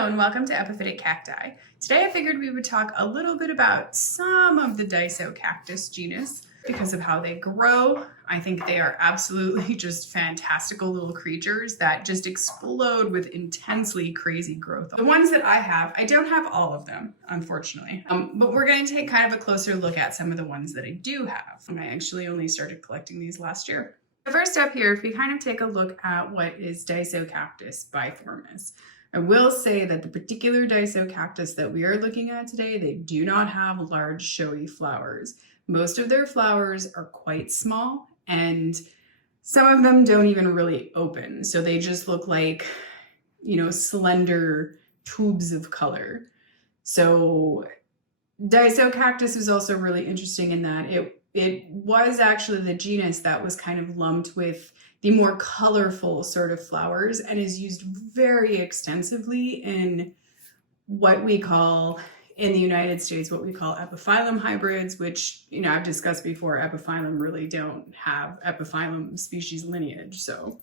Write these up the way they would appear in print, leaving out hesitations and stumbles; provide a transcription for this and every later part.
Hello and welcome to Epiphytic cacti. Today I figured we would talk a little bit about some of the Disocactus genus because of how they grow. I think they are absolutely just fantastical little creatures that just explode with intensely crazy growth. The ones that I have, I don't have all of them, unfortunately, but we're going to take kind of a closer look at some of the ones that I do have. I actually only started collecting these last year. First up here, if we kind of take a look at what is Disocactus biformis, I will say that the particular Disocactus that we are looking at today, they do not have large showy flowers. Most of their flowers are quite small and some of them don't even really open. So they just look like, slender tubes of color. So Disocactus is also really interesting in that it was actually the genus that was kind of lumped with the more colorful sort of flowers and is used very extensively in what we call, in the United States, what we call Epiphyllum hybrids, which, I've discussed before, Epiphyllum really don't have Epiphyllum species lineage. So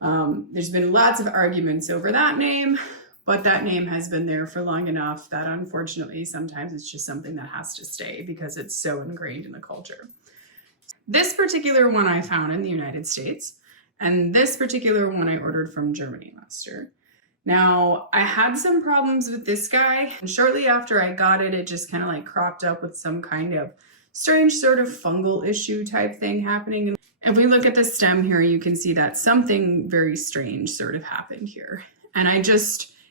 there's been lots of arguments over that name, but that name has been there for long enough that unfortunately sometimes it's just something that has to stay because it's so ingrained in the culture. This particular one I found in the United States, and this particular one I ordered from Germany last year. Now, I had some problems with this guy, and shortly after I got it, it just kind of like cropped up with some kind of strange sort of fungal issue type thing happening. And if we look at the stem here, you can see that something very strange sort of happened here. And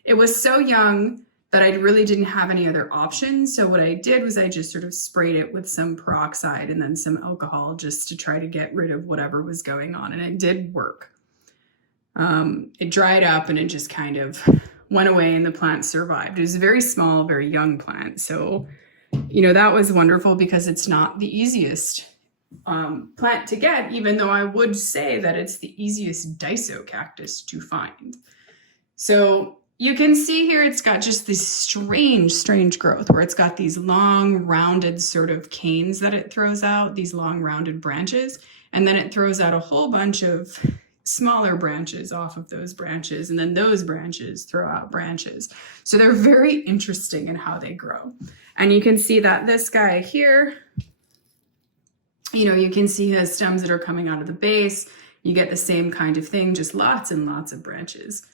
it was so young that I really didn't have any other options. So what I did was I just sort of sprayed it with some peroxide and then some alcohol just to try to get rid of whatever was going on. And it did work. It dried up and it just kind of went away and the plant survived. It was a very small, very young plant. So, that was wonderful because it's not the easiest plant to get, even though I would say that it's the easiest Disocactus to find. So you can see here it's got just this strange growth where it's got these long rounded sort of canes that it throws out, these long rounded branches, and then it throws out a whole bunch of smaller branches off of those branches, and then those branches throw out branches. So they're very interesting in how they grow. And you can see that this guy here, you can see his stems that are coming out of the base. You get the same kind of thing, just lots and lots of branches.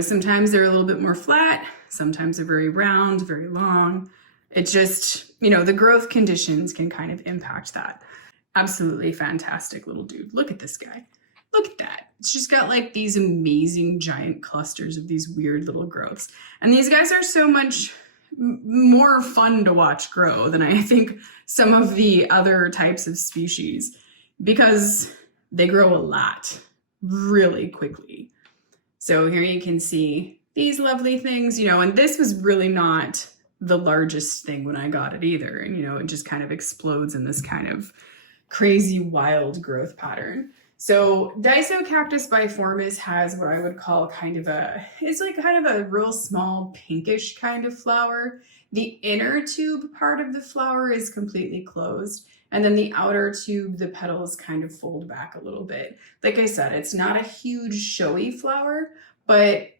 Sometimes they're a little bit more flat, sometimes they're very round, very long. It just, the growth conditions can kind of impact that. Absolutely fantastic little dude. Look at this guy. Look at that. It's just got like these amazing giant clusters of these weird little growths. And these guys are so much more fun to watch grow than I think some of the other types of species because they grow a lot really quickly. So here you can see these lovely things, and this was really not the largest thing when I got it either. And, it just kind of explodes in this kind of crazy wild growth pattern. So Disocactus biformis has what I would call it's like kind of a real small pinkish kind of flower. The inner tube part of the flower is completely closed. And then the outer tube, the petals kind of fold back a little bit. Like I said, it's not a huge showy flower, but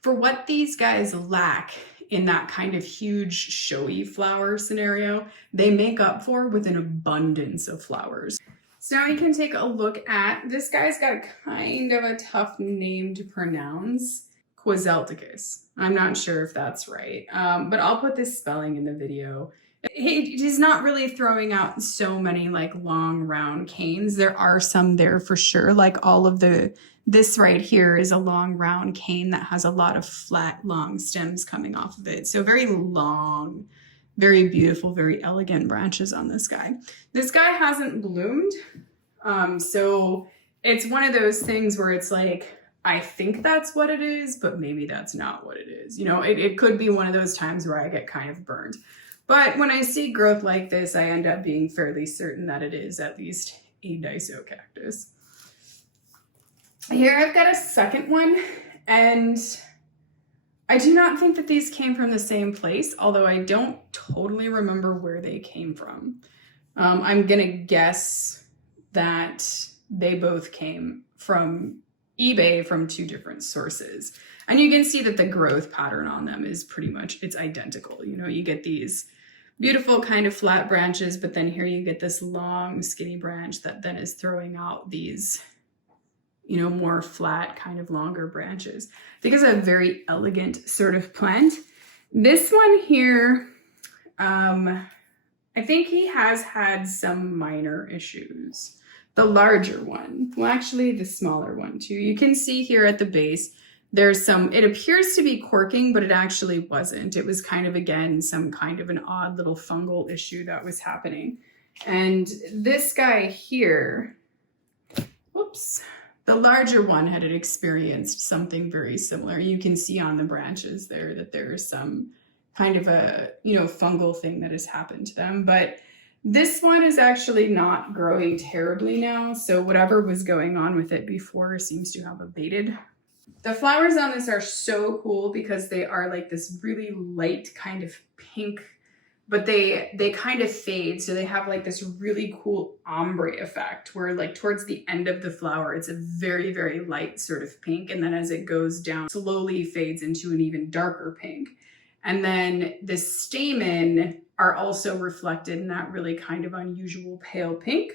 for what these guys lack in that kind of huge showy flower scenario, they make up for with an abundance of flowers. So now we can take a look at, this guy's got kind of a tough name to pronounce, quezaltecus. I'm not sure if that's right, but I'll put this spelling in the video. He's not really throwing out so many like long round canes. There are some there for sure. Like all of this right here is a long round cane that has a lot of flat long stems coming off of it. So very long, very beautiful, very elegant branches on this guy. This guy hasn't bloomed. So it's one of those things where it's like, I think that's what it is, but maybe that's not what it is. It could be one of those times where I get kind of burned. But when I see growth like this, I end up being fairly certain that it is at least a Disocactus. Here I've got a second one, and I do not think that these came from the same place, although I don't totally remember where they came from. I'm gonna guess that they both came from eBay from 2 different sources. And you can see that the growth pattern on them is pretty much, it's identical. You know, you get these beautiful kind of flat branches, but then here you get this long skinny branch that then is throwing out these, you know, more flat kind of longer branches. I think it's a very elegant sort of plant. This one here, I think he has had some minor issues. The larger one, well, actually the smaller one too. You can see here at the base, there's some, it appears to be corking, but it actually wasn't. It was kind of, again, some kind of an odd little fungal issue that was happening. And this guy here, whoops, the larger one had experienced something very similar. You can see on the branches there that there's some kind of a, you know, fungal thing that has happened to them. But this one is actually not growing terribly now. So whatever was going on with it before seems to have abated. The flowers on this are so cool because they are like this really light kind of pink, but they kind of fade. So they have like this really cool ombre effect where like towards the end of the flower, it's a very, very light sort of pink. And then as it goes down, slowly fades into an even darker pink. And then the stamen are also reflected in that really kind of unusual pale pink.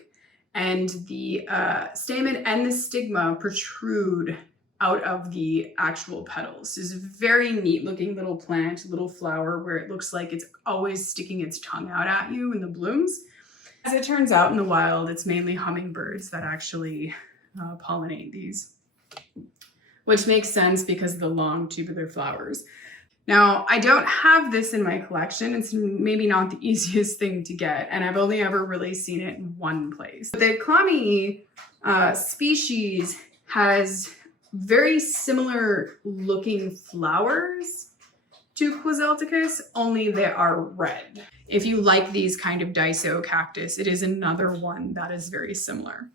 And the stamen and the stigma protrude out of the actual petals. This is a very neat looking little plant, little flower where it looks like it's always sticking its tongue out at you in the blooms. As it turns out in the wild, it's mainly hummingbirds that actually pollinate these, which makes sense because of the long tubular flowers. Now, I don't have this in my collection. It's maybe not the easiest thing to get, and I've only ever really seen it in one place. The Acclimatize species has very similar looking flowers to quezaltecus, only they are red. If you like these kind of Disocactus, it is another one that is very similar.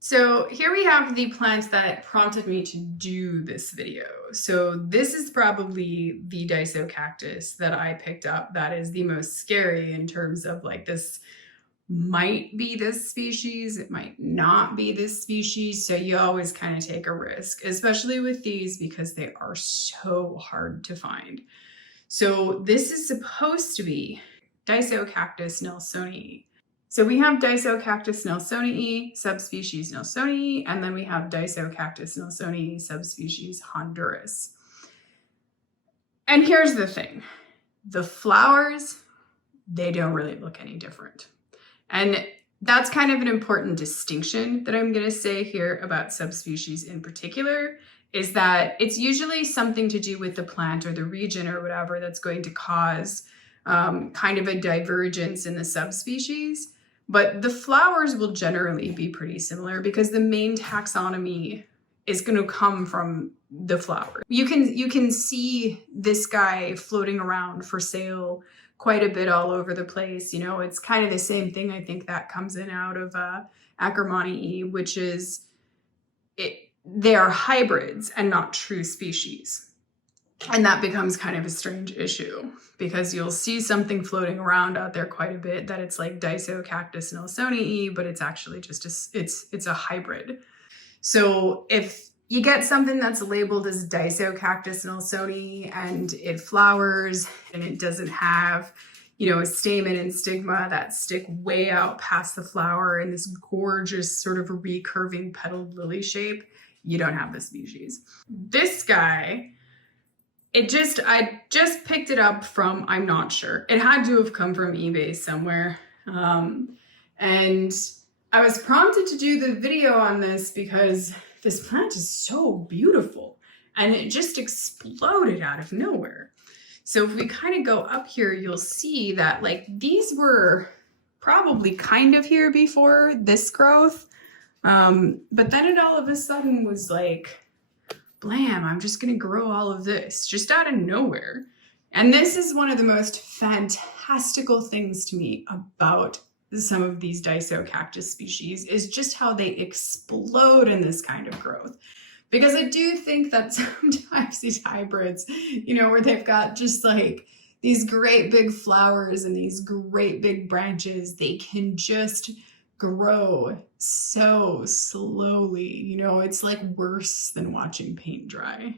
So here we have the plant that prompted me to do this video. So this is probably the Disocactus that I picked up that is the most scary in terms of like this might be this species, it might not be this species. So you always kind of take a risk, especially with these because they are so hard to find. So this is supposed to be Disocactus nelsonii. So we have Disocactus nelsonii, subspecies nelsonii, and then we have Disocactus nelsonii, subspecies honduras. And here's the thing. The flowers, they don't really look any different. And that's kind of an important distinction that I'm going to say here about subspecies in particular, is that it's usually something to do with the plant or the region or whatever that's going to cause kind of a divergence in the subspecies. But the flowers will generally be pretty similar because the main taxonomy is going to come from the flower. You can see this guy floating around for sale quite a bit all over the place. You know, it's kind of the same thing I think that comes in out of Acclimatize, which is they are hybrids and not true species. And that becomes kind of a strange issue because you'll see something floating around out there quite a bit that it's like Disocactus nelsonii, but it's actually just it's a hybrid. So if you get something that's labeled as Disocactus nelsonii and it flowers and it doesn't have, you know, a stamen and stigma that stick way out past the flower in this gorgeous sort of recurving petaled lily shape, you don't have the species. This guy, I just picked it up from, I'm not sure. It had to have come from eBay somewhere. And I was prompted to do the video on this because this plant is so beautiful and it just exploded out of nowhere. So if we kind of go up here, you'll see that like these were probably kind of here before this growth. But then it all of a sudden was like, blam, I'm just gonna grow all of this just out of nowhere. And this is one of the most fantastical things to me about some of these Disocactus species is just how they explode in this kind of growth. Because I do think that sometimes these hybrids, you know, where they've got just like these great big flowers and these great big branches, they can just grow so slowly. You know, it's like worse than watching paint dry.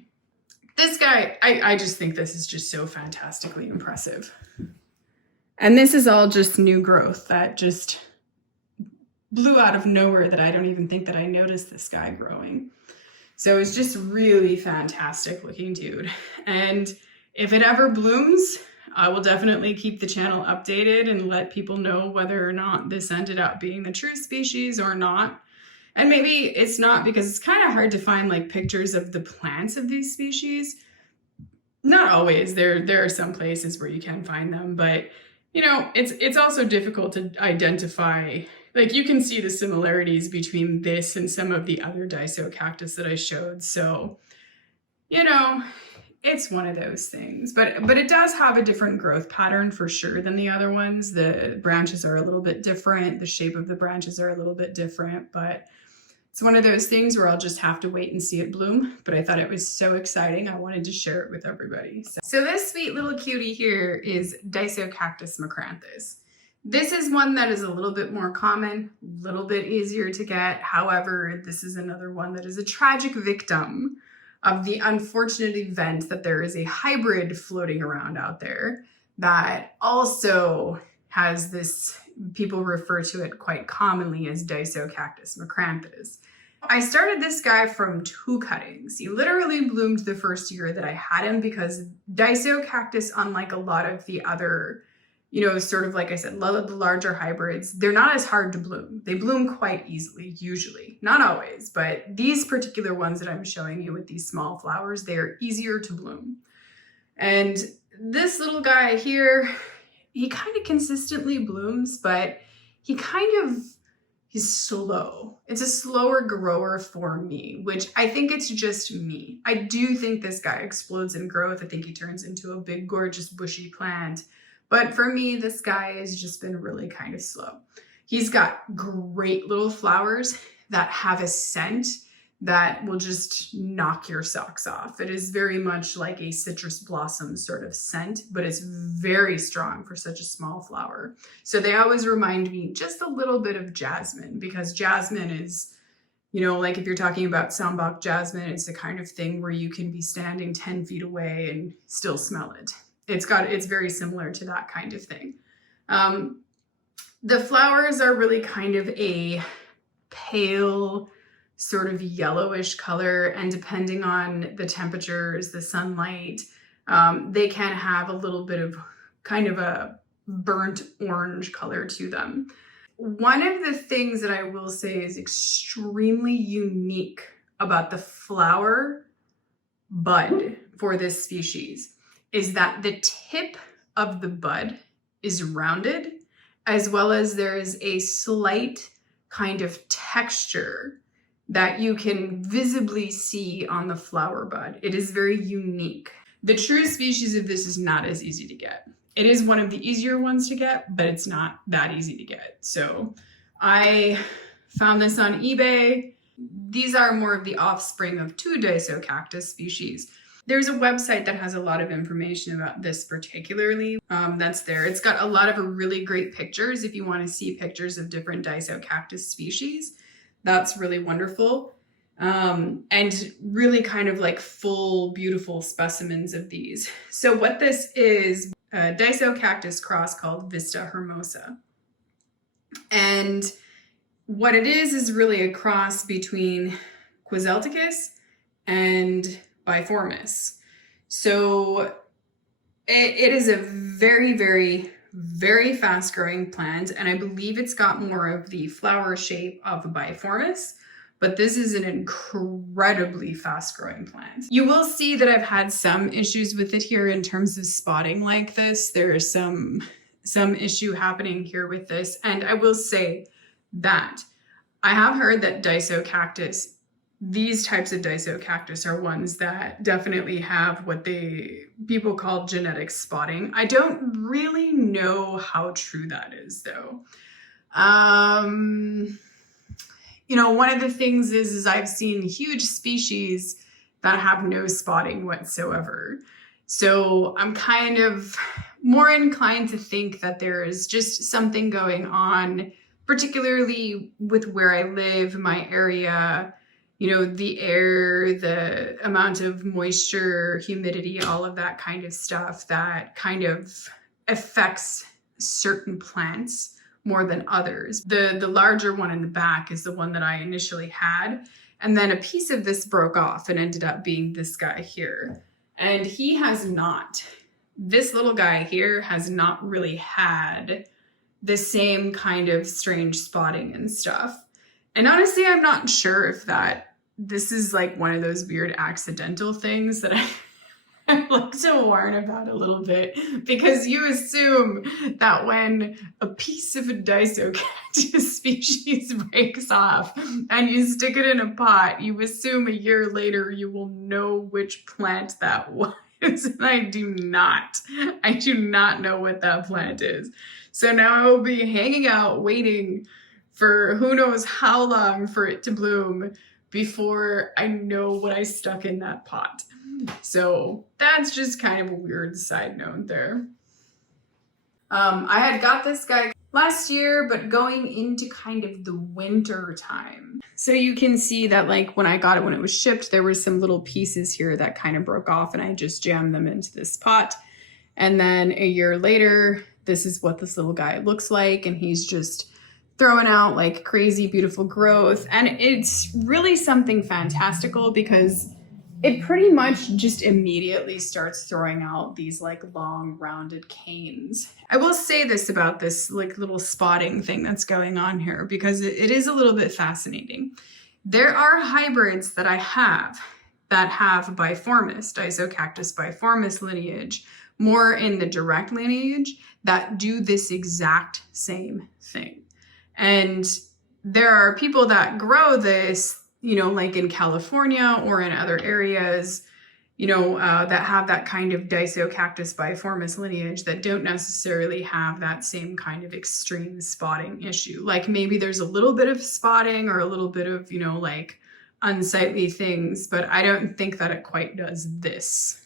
This guy, I just think this is just so fantastically impressive. And this is all just new growth that just blew out of nowhere, that I don't even think that I noticed this guy growing. So it's just really fantastic looking dude. And if it ever blooms, I will definitely keep the channel updated and let people know whether or not this ended up being the true species or not. And maybe it's not, because it's kind of hard to find like pictures of the plants of these species. Not always. There are some places where you can find them, but you know, it's also difficult to identify. Like, you can see the similarities between this and some of the other Disocactus that I showed. So, you know, it's one of those things. But it does have a different growth pattern for sure than the other ones. The branches are a little bit different. The shape of the branches are a little bit different. But it's one of those things where I'll just have to wait and see it bloom. But I thought it was so exciting, I wanted to share it with everybody. So this sweet little cutie here is Disocactus macranthus. This is one that is a little bit more common, a little bit easier to get. However, this is another one that is a tragic victim of the unfortunate event that there is a hybrid floating around out there that also has this, people refer to it quite commonly as Disocactus macranthus. I started this guy from 2 cuttings. He literally bloomed the first year that I had him, because Disocactus, unlike a lot of the other, you know, sort of like I said, a lot of the larger hybrids, they're not as hard to bloom. They bloom quite easily, usually. Not always, but these particular ones that I'm showing you with these small flowers, they are easier to bloom. And this little guy here, he kind of consistently blooms, but he's slow. It's a slower grower for me, which I think it's just me. I do think this guy explodes in growth. I think he turns into a big, gorgeous, bushy plant. But for me, this guy has just been really kind of slow. He's got great little flowers that have a scent that will just knock your socks off. It is very much like a citrus blossom sort of scent, but it's very strong for such a small flower. So they always remind me just a little bit of jasmine, because jasmine is, you know, like if you're talking about Sambac jasmine, it's the kind of thing where you can be standing 10 feet away and still smell it. It's very similar to that kind of thing. The flowers are really kind of a pale, sort of yellowish color, and depending on the temperatures, the sunlight, they can have a little bit of kind of a burnt orange color to them. One of the things that I will say is extremely unique about the flower bud for this species is that the tip of the bud is rounded, as well as there is a slight kind of texture that you can visibly see on the flower bud. It is very unique. The true species of this is not as easy to get. It is one of the easier ones to get, but it's not that easy to get. So I found this on eBay. These are more of the offspring of 2 Disocactus species. There's a website that has a lot of information about this particularly. That's there. It's got a lot of really great pictures if you want to see pictures of different Disocactus species. That's really wonderful. And really kind of like full, beautiful specimens of these. So what this is, a Disocactus cross called Vista Hermosa. And what it is really a cross between quezaltecus and biformis. So it is a very, very, very fast growing plant. And I believe it's got more of the flower shape of a biformis, but this is an incredibly fast growing plant. You will see that I've had some issues with it here in terms of spotting like this. There is some issue happening here with this. And I will say that I have heard that Disocactus, these types of Disocactus are ones that definitely have what people call genetic spotting. I don't really know how true that is though. You know, one of the things is I've seen huge species that have no spotting whatsoever. So I'm kind of more inclined to think that there is just something going on particularly with where I live, my area, you know, the air, the amount of moisture, humidity, all of that kind of stuff that kind of affects certain plants more than others. The larger one in the back is the one that I initially had. And then a piece of this broke off and ended up being this guy here. And he has not. This little guy here has not really had the same kind of strange spotting and stuff. And honestly, I'm not sure if this is like one of those weird accidental things that I'd like to warn about a little bit, because you assume that when a piece of a Disocactus species breaks off and you stick it in a pot, you assume a year later you will know which plant that was. And I do not know what that plant is. So now I will be hanging out waiting for who knows how long for it to bloom before I know what I stuck in that pot. So that's just kind of a weird side note there. I had got this guy last year, but going into kind of the winter time. So you can see that like when I got it, when it was shipped, there were some little pieces here that kind of broke off and I just jammed them into this pot. And then a year later, this is what this little guy looks like. And he's just throwing out like crazy, beautiful growth. And it's really something fantastical because it pretty much just immediately starts throwing out these like long rounded canes. I will say this about this like little spotting thing that's going on here because it is a little bit fascinating. There are hybrids that I have that have biformis, Disocactus biformis lineage, more in the direct lineage, that do this exact same thing. And there are people that grow this, you know, like in California or in other areas, you know, that have that kind of Disocactus biformis lineage that don't necessarily have that same kind of extreme spotting issue. Like maybe there's a little bit of spotting or a little bit of, you know, like unsightly things, but I don't think that it quite does this.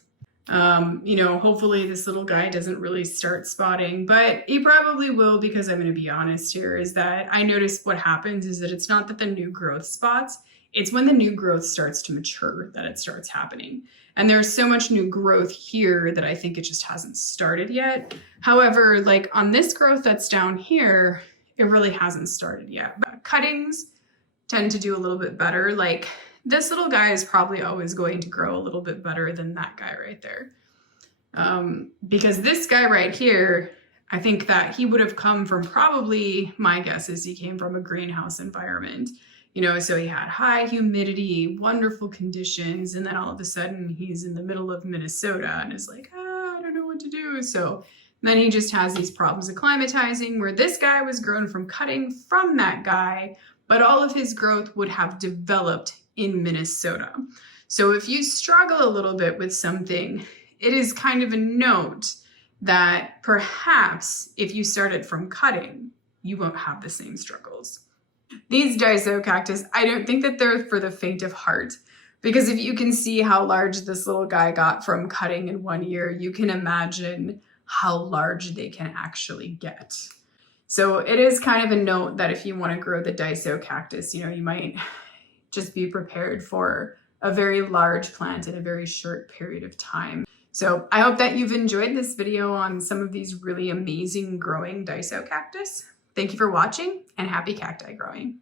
You know, hopefully this little guy doesn't really start spotting, but he probably will, because I'm going to be honest here, is that I notice what happens is that it's not that the new growth spots, it's when the new growth starts to mature that it starts happening. And there's so much new growth here that I think it just hasn't started yet. However, like on this growth that's down here, it really hasn't started yet. But cuttings tend to do a little bit better. Like this little guy is probably always going to grow a little bit better than that guy right there. Because this guy right here, I think that he would have come from probably, my guess is he came from a greenhouse environment. You know, so he had high humidity, wonderful conditions, and then all of a sudden he's in the middle of Minnesota and is like, I don't know what to do. So then he just has these problems acclimatizing, where this guy was grown from cutting from that guy, but all of his growth would have developed in Minnesota. So if you struggle a little bit with something, it is kind of a note that perhaps if you started from cutting, you won't have the same struggles. These Disocactus, I don't think that they're for the faint of heart, because if you can see how large this little guy got from cutting in 1 year, you can imagine how large they can actually get. So it is kind of a note that if you want to grow the Disocactus, you know, you might just be prepared for a very large plant in a very short period of time. So I hope that you've enjoyed this video on some of these really amazing growing Disocactus. Thank you for watching, and happy cacti growing.